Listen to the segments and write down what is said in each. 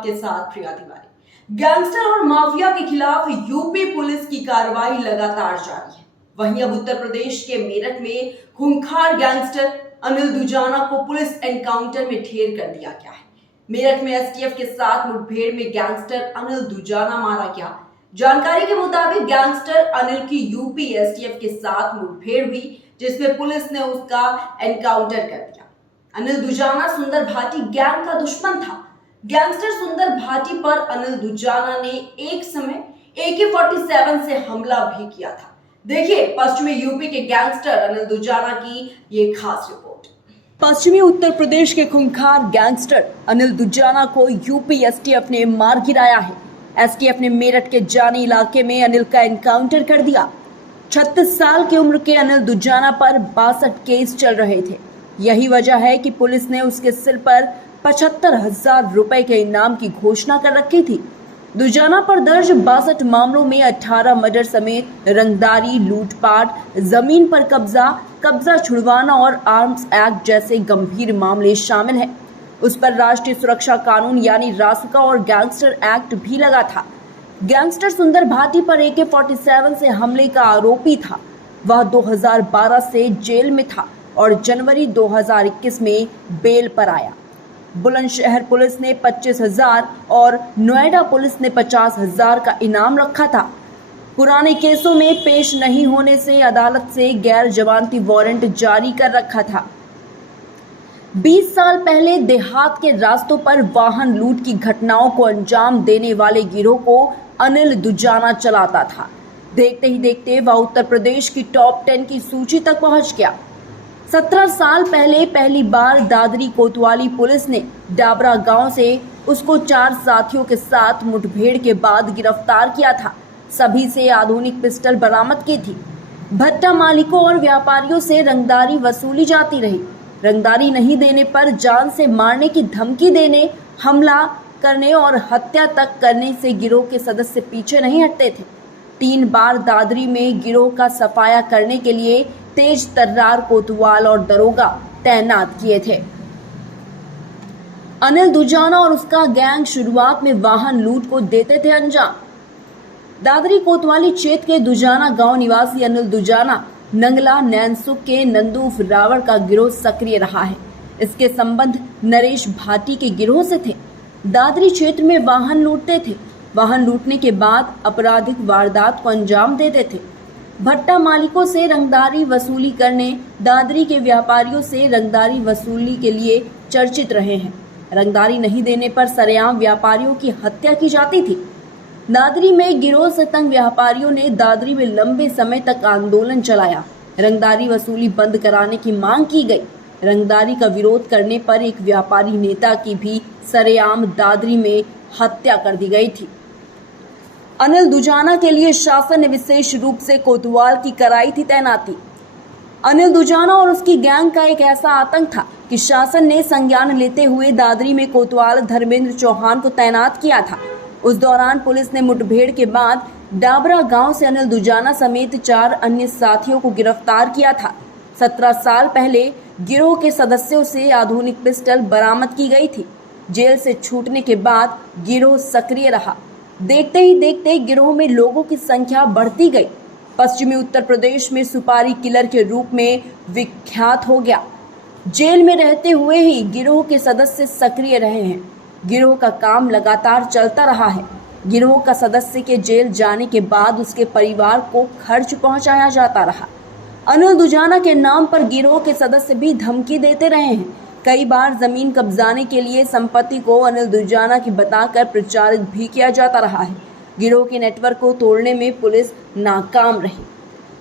आपके साथ प्रिया तिवारी। गैंगस्टर और माफिया के खिलाफ यूपी पुलिस की कार्रवाई लगातार जारी है। वहीं अब उत्तर प्रदेश के मेरठ में खूंखार गैंगस्टर अनिल दुजाना को पुलिस एनकाउंटर में ढेर कर दिया गया है। मेरठ में एसटीएफ के साथ मुठभेड़ में गैंगस्टर अनिल दुजाना मारा गया। जानकारी के मुताबिक गैंगस्टर अनिल की यूपी एसटीएफ के साथ मुठभेड़ हुई, जिसमें पुलिस ने उसका एनकाउंटर कर दिया। अनिल दुजाना सुंदर भाटी गैंग का दुश्मन था। गैंगस्टर सुंदर भाटी पर अनिल दुजाना ने एक समय AK-47 से हमला भी किया था। देखिए पश्चिमी यूपी के गैंगस्टर अनिल दुजाना की ये खास रिपोर्ट। पश्चिमी उत्तर प्रदेश के खूंखार गैंगस्टर अनिल दुजाना को यूपी एसटीएफ ने मार गिराया है। एसटीएफ ने मेरठ के जानी इलाके में अनिल का एनकाउंटर कर दिया। 36 साल की उम्र के अनिल दुजाना पर 62 केस चल रहे थे। यही वजह है कि पुलिस ने उसके सिर पर 75,000 रुपए के इनाम की घोषणा कर रखी थी। दुजाना पर दर्ज 62 मामलों में 18 मर्डर समेत रंगदारी, लूटपाट, जमीन पर कब्जा छुड़वाना और आर्म्स एक्ट जैसे गंभीर मामले शामिल हैं। उस पर राष्ट्रीय सुरक्षा कानून यानी रासुका और गैंगस्टर एक्ट भी लगा था। गैंगस्टर सुंदर भाटी पर AK-47 से हमले का आरोपी था। वह 2012 से जेल में था और जनवरी 2021 में बेल पर आया। बुलंदशहर पुलिस ने 25,000 और नोएडा पुलिस ने 50,000 का इनाम रखा था। पुराने केसों में पेश नहीं होने से अदालत से गैर जमानती वारंट जारी कर रखा था। 20 साल पहले देहात के रास्तों पर वाहन लूट की घटनाओं को अंजाम देने वाले गिरोह को अनिल दुजाना चलाता था। देखते ही देखते वह उत्तर प्रदेश की टॉप 10 की सूची तक पहुंच गया। 17 साल पहले पहली बार दादरी कोतवाली पुलिस ने डाबरा गांव से उसको 4 साथियों के साथ मुठभेड़ के बाद गिरफ्तार किया था। सभी से आधुनिक पिस्टल बरामद की थी। भट्टा मालिकों और व्यापारियों से रंगदारी वसूली जाती रही। रंगदारी नहीं देने पर जान से मारने की धमकी देने, हमला करने और हत्या तक करने से गिरोह के सदस्य पीछे नहीं हटते थे। 3 बार दादरी में गिरोह का सफाया करने के लिए तेज तर्रार कोतवाल और दरोगा तैनात किए थे। अनिल दुजाना और उसका गैंग शुरुआत में वाहन लूट को देते थे अंजाम। दादरी कोतवाली क्षेत्र के दुजाना गांव निवासी अनिल दुजाना नंगला नैनसुख के नंदू रावण का गिरोह सक्रिय रहा है। इसके संबंध नरेश भाटी के गिरोह से थे। दादरी क्षेत्र में वाहन लूटते थे। वाहन लूटने के बाद आपराधिक वारदात को अंजाम देते थे। भट्टा मालिकों से रंगदारी वसूली करने, दादरी के व्यापारियों से रंगदारी वसूली के लिए चर्चित रहे हैं। रंगदारी नहीं देने पर सरेआम व्यापारियों की हत्या की जाती थी। दादरी में गिरोह से तंग व्यापारियों ने दादरी में लंबे समय तक आंदोलन चलाया। रंगदारी वसूली बंद कराने की मांग की गई। रंगदारी का विरोध करने पर एक व्यापारी नेता की भी सरेआम दादरी में हत्या कर दी गई थी। अनिल दुजाना के लिए शासन ने विशेष रूप से कोतवाल की कराई थी तैनाती। अनिल दुजाना और उसकी गैंग का एक ऐसा आतंक था कि शासन ने संज्ञान लेते हुए दादरी में कोतवाल धर्मेंद्र चौहान को तैनात किया था। उस दौरान पुलिस ने मुठभेड़ के बाद डाबरा गांव से अनिल दुजाना समेत 4 अन्य साथियों को गिरफ्तार किया था। 17 साल पहले गिरोह के सदस्यों से आधुनिक पिस्टल बरामद की गई थी। जेल से छूटने के बाद गिरोह सक्रिय रहा। देखते ही देखते गिरोह में लोगों की संख्या बढ़ती गई। पश्चिमी उत्तर प्रदेश में सुपारी किलर के रूप में विख्यात हो गया। जेल में रहते हुए ही गिरोह के सदस्य सक्रिय रहे हैं। गिरोह का काम लगातार चलता रहा है। गिरोह का सदस्य के जेल जाने के बाद उसके परिवार को खर्च पहुंचाया जाता रहा। अनिल दुजाना के नाम पर गिरोह के सदस्य भी धमकी देते रहे हैं। कई बार जमीन कब्जाने के लिए संपत्ति को अनिल दुजाना की बताकर प्रचारित भी किया जाता रहा है। गिरोह के नेटवर्क को तोड़ने में पुलिस नाकाम रही।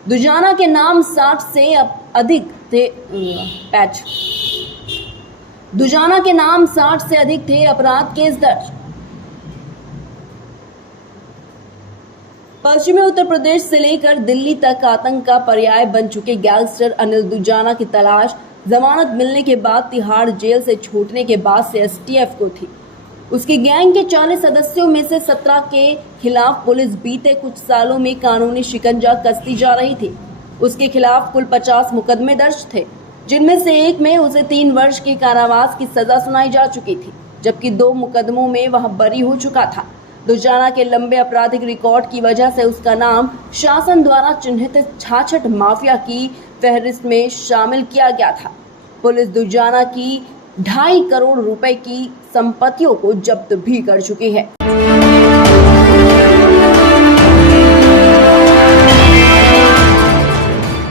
दुजाना के नाम 60 से अधिक थे दुजाना के नाम 60 से अधिक थे अपराध केस दर्ज। पश्चिमी उत्तर प्रदेश से लेकर दिल्ली तक आतंक का पर्याय बन चुके गैंगस्टर अनिल दुजाना की तलाश जमानत मिलने के बाद तिहाड़ जेल से छूटने के बाद से एसटीएफ को थी। उसकी गैंग के 40 सदस्यों में से 17 के खिलाफ पुलिस बीते कुछ सालों में कानूनी शिकंजा कसती जा रही थी। उसके खिलाफ कुल 50 मुकदमे दर्ज थे, जिनमें से एक में उसे 3 वर्ष के कारावास की सजा सुनाई जा चुकी थी। जबकि 2 मुकदमों में वह बरी हो चुका था। दुजाना के लंबे आपराधिक रिकॉर्ड की वजह से उसका नाम शासन द्वारा चिन्हित 66 माफिया की फहरिस्त में शामिल किया गया था। पुलिस दुजाना की 2.5 करोड़ रुपए की संपत्तियों को जब्त भी कर चुकी है।